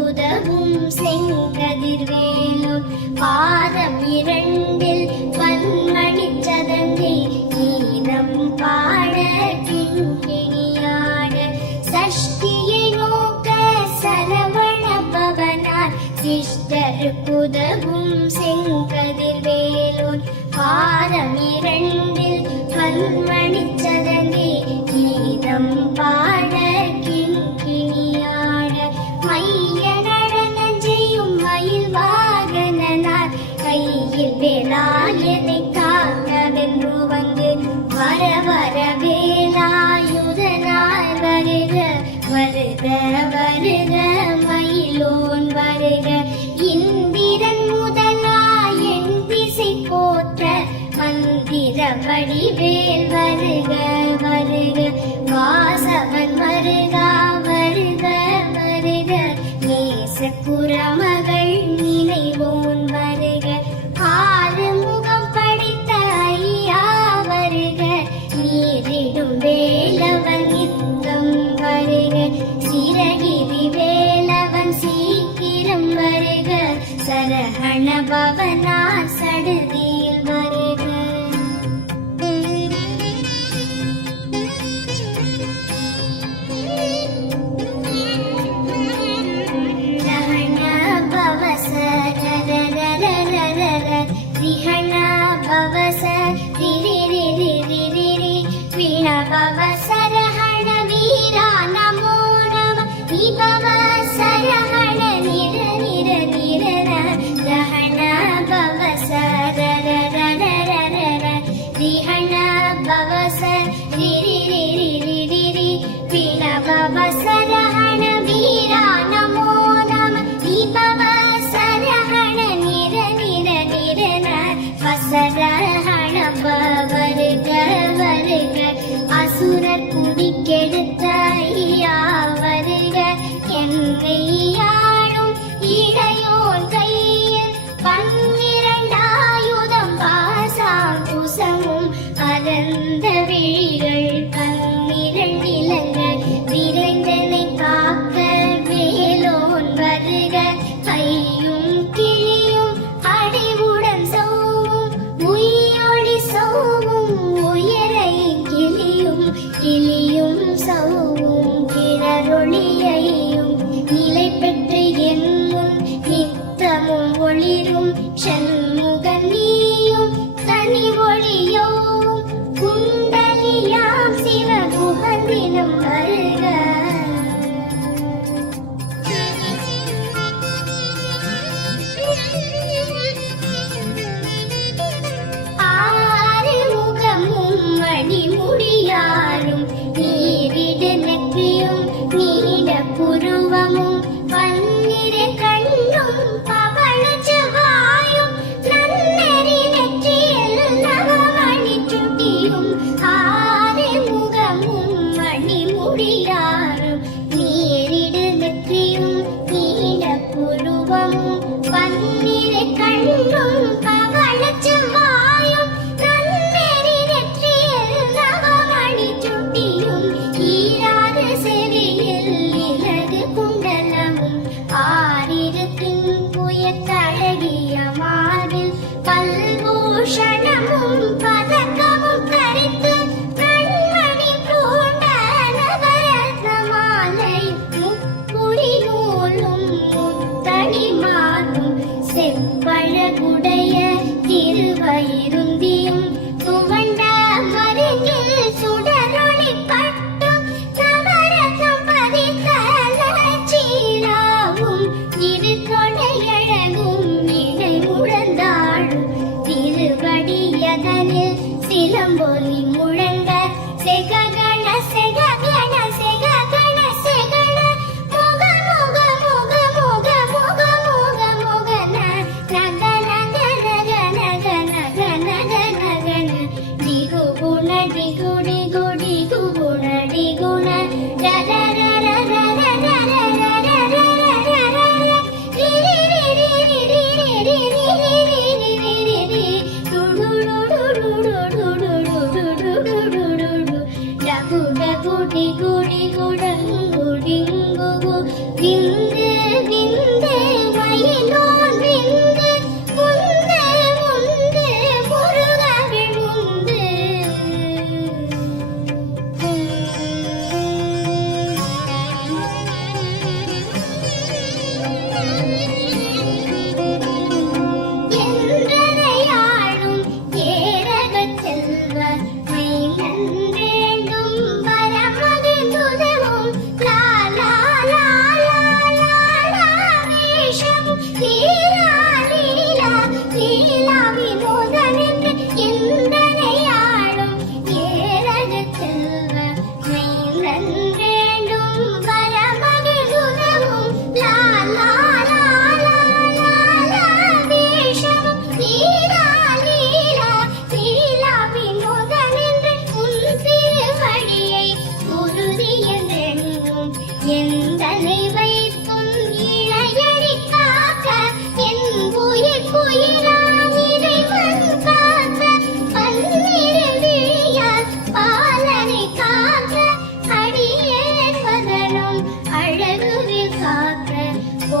உதவும் செங்கதிர்வேலூர் பாதம் இரண்டில் பன்மணிச் சதங்கை கீதம் பாட கிண்கிணியாட சஷ்டியை நோக்க சரவண பவனார் சிஷ்டருக்குதவும் செங்கதிர்வேலூர் பாதம் இரண்டில் பன்மணிச் சதங்கை கீதம் பாட வேலாயனை காக்கவென்று வந்து வர வர வேலாயுதனாய் வருக வருக வருக மயிலோன் வருக இந்திரன் முதலாய் என் திசை போற்ற மந்திர வடிவேல் வருக வருக வாசவன் வருக வருக வருக நேச குரமகள் நினைவோன் வருக ஆறுமுகம் படித்த ஐயா வருக நீரிடும் வேலவன் நித்தம் வருக சிறகிரி வேலவன் சீக்கிரம் வருக சரஹண பவனார் சடுதியில் வருக விஹண பவச திரி ரி ரி ரி ரி விண பவசரஹண வீரா நமோ நம விபவ சரஹண நிர நிர நிர ரஹண பவச ர ர ர ர ர ர விஹண பவச ரி ரி ரி ரி ரி ரி விண பவசரஹண வீரா நமோ நம விபவ சரஹண நிர நிர நிர வசரஹண வருக வருக அசுரர் குடிக்கெடுத்த ஐயா வருக என்னையாளும் இடையோன் கையில் பன்னிரண்டாயுதம் பாசாம் குசமும் அதந்த விழிகள் பன்னிரண்டிலங்க விரைந்தனை காக்க வேலோன் வருக கையும் கிளியும் அடிவுடன் சோவும் உயிரொளி சோவும் உயரை கிளியும் கிளியும் சோவும் கிளரொளியையும் நிலை பெற்று என்னும் நித்தமும் ஒளிரும் சண்முகன் நீயும் தனி ஒளியோவும் குண்டலியாம் சிவ குகந்தினம் வருக முடியாரும் நீரிடு நெற்றியும் நீட புருவமும் பன்னிர கண்ணும் பவள செவ்வாயும் நன்னெறி நெற்றியில் நவமணி சுட்டியும் ஆறு முகமும் மணி முடியாரும் நீரிடு நெற்றியும் நீட புருவமும் பன்னிர கண்ணும் பவள செவ்வாயும் தழகிய மார்பில் பல்பூஷணமும் பதக்கமும் தரித்து கண்மணி பூண்ட நவரத்ன மாலை முப்புரி நூலும் முத்தடி மாறும் செவ்வழகுடைய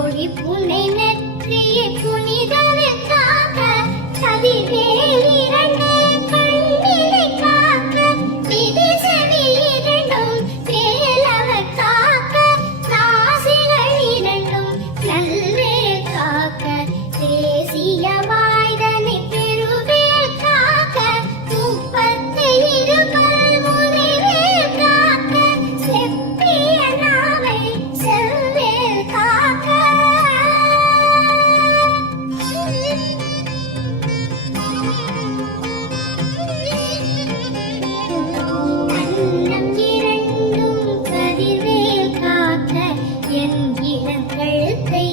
கோழி புனை நெற்றியை புனிதவில் காக்க கதிர்வேல் இரண்டு கண்ணிலை காக்க விதி செவி இரண்டும் வேலவர் காக்க ராசிகள் இரண்டும் நல்வேல் காக்க தேசிய வாய்தனை பெருவேல் காக்க முப்பத்து இருபல் முனைவேல் காக்க செப்பிய நாவை செவ்வேல் காக்க அன்னம் இரண்டும் கதிர்வேல் காக்க என் இளங்கழுத்தை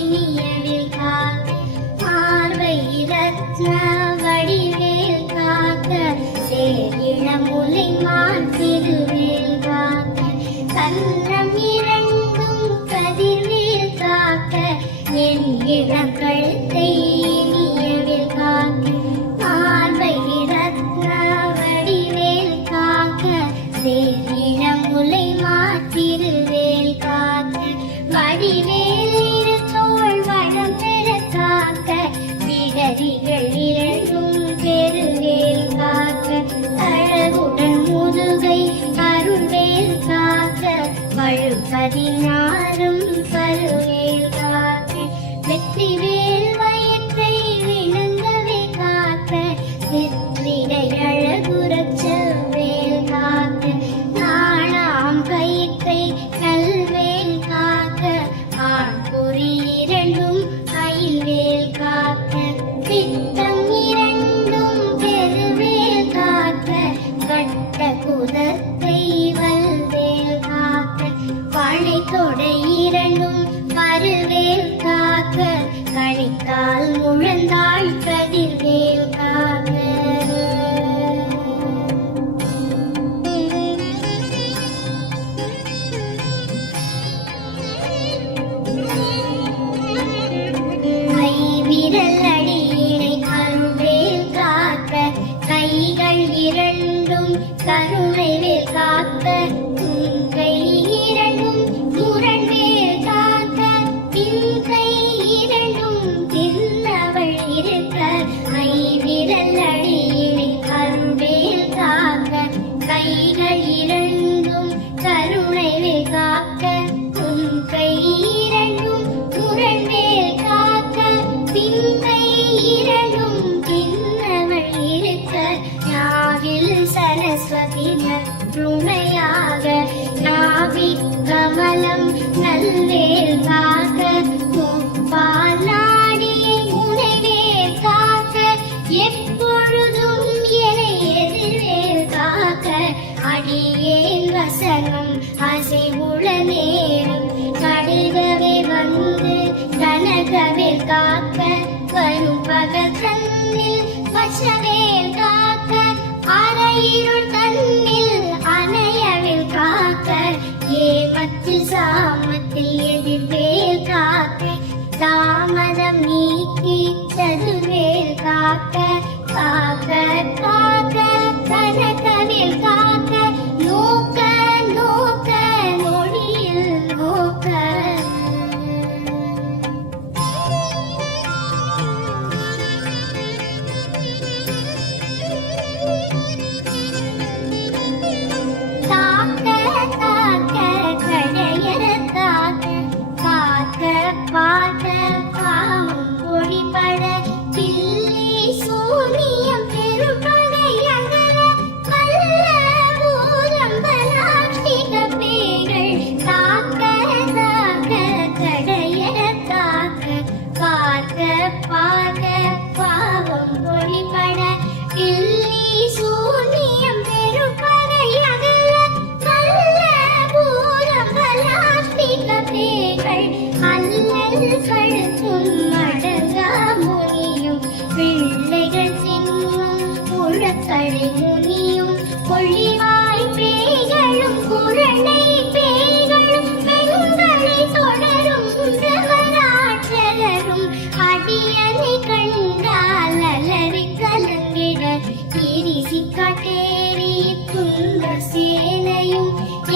இனியவில் காக்க பார்வை ரத்ன வடிவேல் காக்க சேரிளமுலை மாத்திருவேல் காக்க கன்னம் இரண்டும் கதிர்வேல் காக்க என் இளங்கழுத்தை இனியவில் காக்க பார்வை ரத்ன வடிவேல் காக்க சேரிளமுலை மாத்திருவேல் காக்க வடிவேல் இரு தோள் வளம் பெற காக்க விடரிகள் இரண்டும் பெருவேல் காக்க அழகுடன் முதுகை அருள்வேல் காக்க வழுப்பதினாரும் பருவேல் காக்க வெற்றிவேல் வயற்றை விழுங்கவே காக்க வெற்றிடை அழகுறச் செவ்வேல் காக்க நாணாம் கயிற்றை கல்வேல் காக்க ஆண் பொறி இரண்டும் அயில்வேல் காக்க பித்தம் இரண்டும் பெருவேல் காக்க கட்ட குதத்தை வல்வேல் காக்க வாழை தொடை இரண்டும் மறுவேல் காக்க கழித்தால் முழந்தாள் கதிர்வேல் காக்க கைவிரல் அடியினை அருள்வேல் காக்க கைகள் இரண்டும் கருணைவேல் காக்க கை இரண்டும் முரண்வேல் காக்க பின்கை இரண்டும் பின்னவள் இருக்க கைவிரல் அடியினை அருள்வேல் காக்க கைகள் இரண்டும் கருணைவேல் காக்க கை இரண்டும் முரண்வேல் காக்க பின்கை இரண்டும் பின்னவள் இருக்க யாவில் சரஸ்வதி நற்றுணையாக நாவி கமலம் நல்வேல் காக்க முப்பால் நாடியை முனைவேல் காக்க எப்பொழுதும் என்னை எதிர்வேல் காக்க அடியேன் வசனம் அசைவுள நேரம் கடுகவே வந்து கனகவேல் காக்க வரும் பகத்தன்னில் வசவேல் காக்க அறையிருள் தன்னில் அணையவேல் காக்க ஏமத்தில் சாமத்தில் எதிர்வேல் காக்க தாமதம் நீக்கி சதுர்வேல் காக்க காக்க காக்க கனகவேல் காக்க நோக்க நோக்க நொடியில் நோக்க காக்க காக்க கடையற காக்க காக்க பாக்க பாவம் பொடிபட பில்லி சூனியம் பெருபகை அகல கள்ள பூதம்பலாட்சிக பேய்கள் காக்க காக்க கடையற காக்க பார்க்க பார்க்க பாவம் பொடிபட பில்லி சூனியம் பெருபகை அகல கள்ள பூதம்பலாட்சிக பேய்கள் அல்லல் கழுத்தும் அடங்கா முனியும் பிள்ளைகள் சின்னும் முழக்கடை முனியும் பொழிவாய் பேய்களும் குரணை பேய்களும் பெண்களை தொடரும் பிரவராற்றலரும் அடியனை கண்டால் அலறி கலங்கிட இரிசி காட்டேரி துன்ப சேனையும்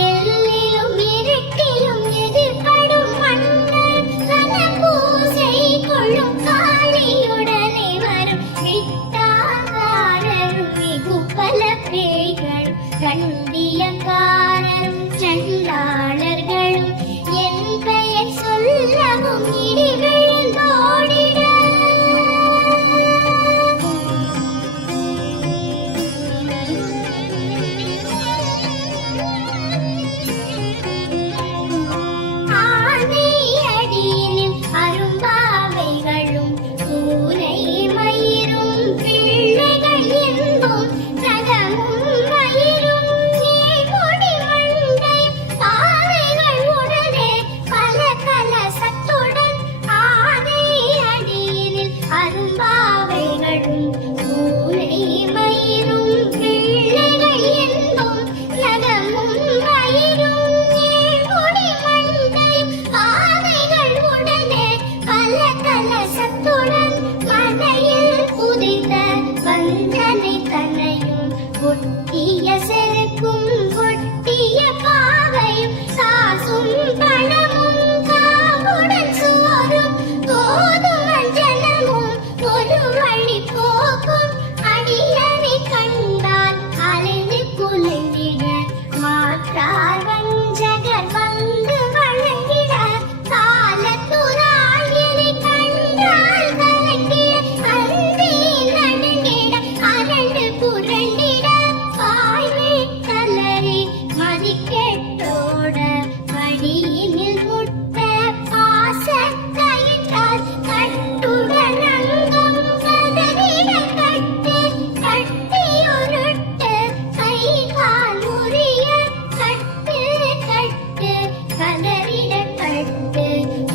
எல்லிலும் இருட்டிலும் எதிர்படும் மன்னர்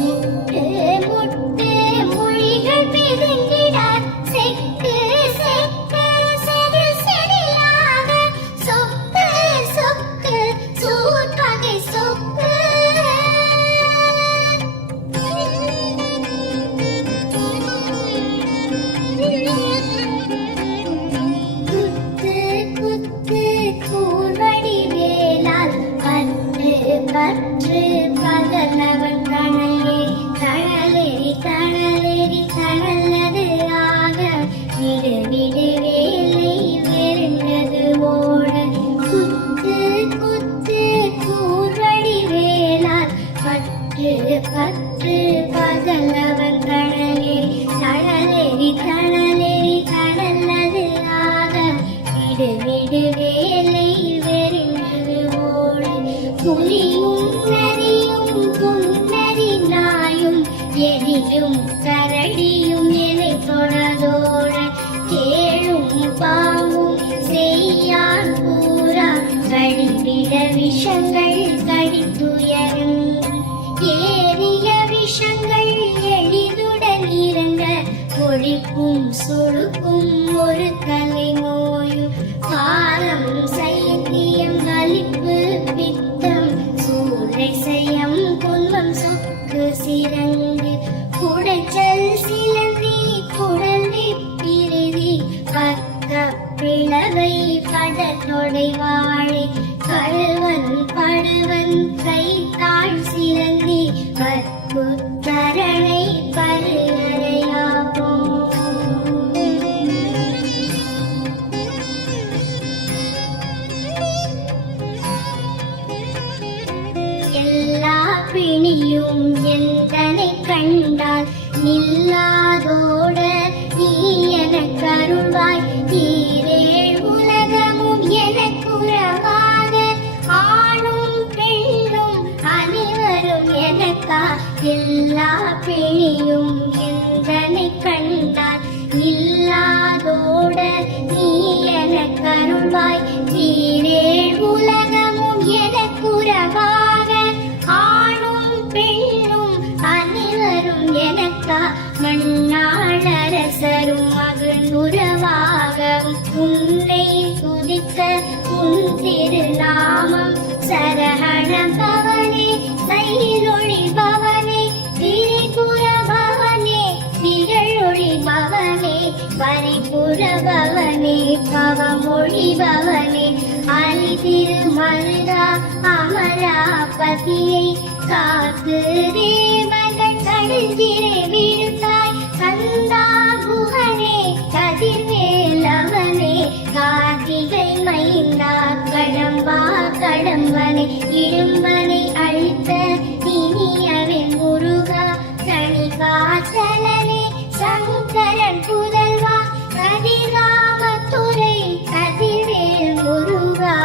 முட்டு முட்டு மொழிகள் பிதுங்கிட செக்கு செக்கு செதில் செதிலாக சொக்கு சொக்கு சூர்பகை சொக்கு குத்து குத்து கூர்வடி வேலால் பற்று பற்று பகலவன் கணலே தழலேறி தழலேறி தழல்லது ஆக விடு விடு வேலை வெறுண்டது ஓட குத்து குத்து கூர்வடி வேலால் பற்று பற்று பகலவன் கணலே தழலேறி தழலேறி தழல்லது ஆக விடு விடு வேலை வெறுண்டது ஓட புலியும் நரியும் புன்னரி நாயும் எலியும் கரடியும் என்னை தொடதோட கேளும் பாம்பும் செய்யான் பூரா கடிவிட விஷங்கள் கடித்துயரும் ஏறிய விஷங்கள் எளிதுடன் இறங்க ஒழிக்கும் சுழுக்கும் ஒரு தலை நோயும் காரம் சைத்தியம் வலிப்பு பித்தம் சூளை செய்யம் குன்மம் சொக்கு சிறங்கு குடைச்சல் சிலந்தி குடல் விப்பிரிதி பக்க பிளவை படத்தொடை வாழை கழுவன் படுவன் கைத்தாள் சிலந்தி பற்பு தரணை பருவரையாகும் எல்லா பிணியும் எந்தனை கண்டால் நில்லாதோட நீ எனக்கு அருள்வாய் நீரேழ் உலகமும் எனக்குறவாக ஆணும் பெண்ணும் அனைவரும் எனக்கா எல்லா பிணியும் எந்தனை கண்டால் நில்லாதோட நீ எனக்கு அருள்வாய் நீரேழ் உலகமும் எனக்குறவாக ஆணும் பெண்ணும் அனைவரும் எனக்கா மண்ணாளரசரும் மகன் உறவாக உன்னை துதிக்க உன் திருநாமம் சரஹண பவனே சைரொளி பவனே திரிபுர பவனே திகழொளி பவனே பரிபுர பவனே பவமொழி பவனே அலி திருமருதா அமராபதியை காத்து தேவர்கள் கடுஞ்சிறை வீழ்த்தாய் கந்தா குஹனே கதிர்வேலவனே கார்த்திகை மைந்தா கடம்பா கடம்பனை இரும்பனை அழித்த இனியவன் முருகா கணிகாச்சலனே சங்கரன் புதல்வா கதிராமத்துறை கதிர்வேல் முருகா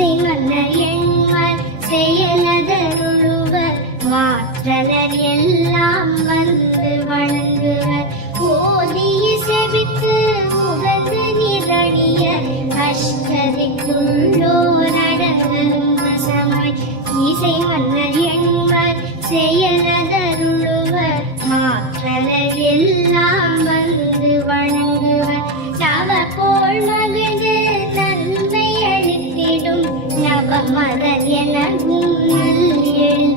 இசை மன்னர் எண்மர் செயலதருளுவர் மாற்றலர் எல்லாம் வந்து வணங்குவர் ஓதிய செவித்து உகந்து நிரடிய அஷ்டதிக்குள்ளோர் அடங்கலும் வசமாய் இசை மன்னர் எண்மர் செயலதருளுவர் மாற்றலர் எல்லாம் வந்து வணங்குவர் நவ போல் மகிழ்ந்து நன்மை அளித்திடும் நவமலர் எனவும் நல்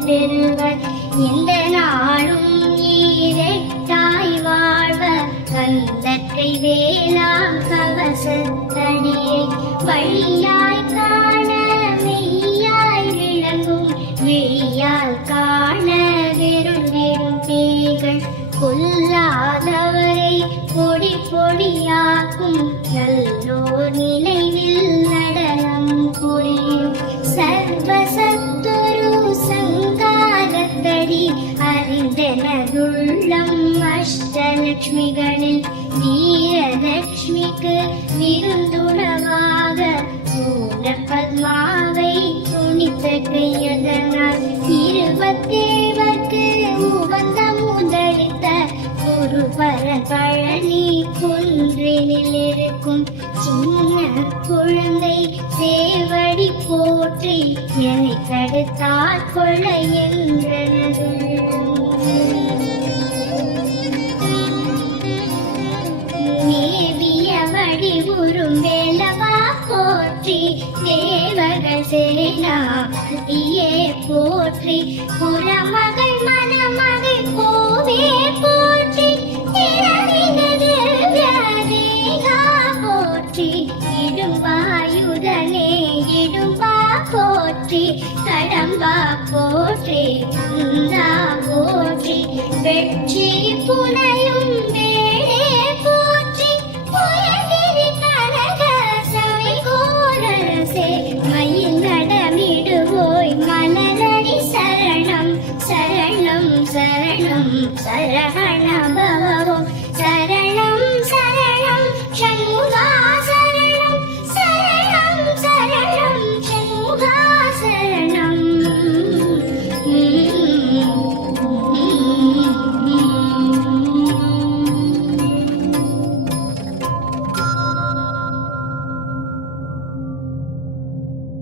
பெறுவர் இந்த நாளும் ஈரெட்டாய் வாழ்வர் கந்தற்கை வேளாம் கவசத்தடியை வழியாய் காண மெய்யாய் விளங்கும் விழியால் காண வெறும் பேய்கள் கொல்லாதவரை பொடி பொடியாக்கும் நல்லோர் நிலைவில் நடனம் புரியும் சர்வசத்துரு சங்காரத்தடி அறிந்தனதுள்ளம் அஷ்டலட்சுமிகளில் வீரலட்சுமிக்கு விருந்துணவாக மூலபத்மாவை துணித்த கையதனால் 27 உவந்த முதலித்த குருபர பழனி குன்றினில் இருக்கும் சின்ன குழந்தை சேவடி போற்றி என்னை தடுத்தாற் கொள்ள என்றனது மேவிய வடிவுறும் வேலவா போற்றி தேவர்கள் சேனாபதியே போற்றி புறமகள் மணமகள் கோவே போற்றி திறமினது வியாதேகா போற்றி இடும்பாயுதனே இடும்பா போற்றி கடம்பா போற்றி குந்தா போற்றி வெற்றி புனையும்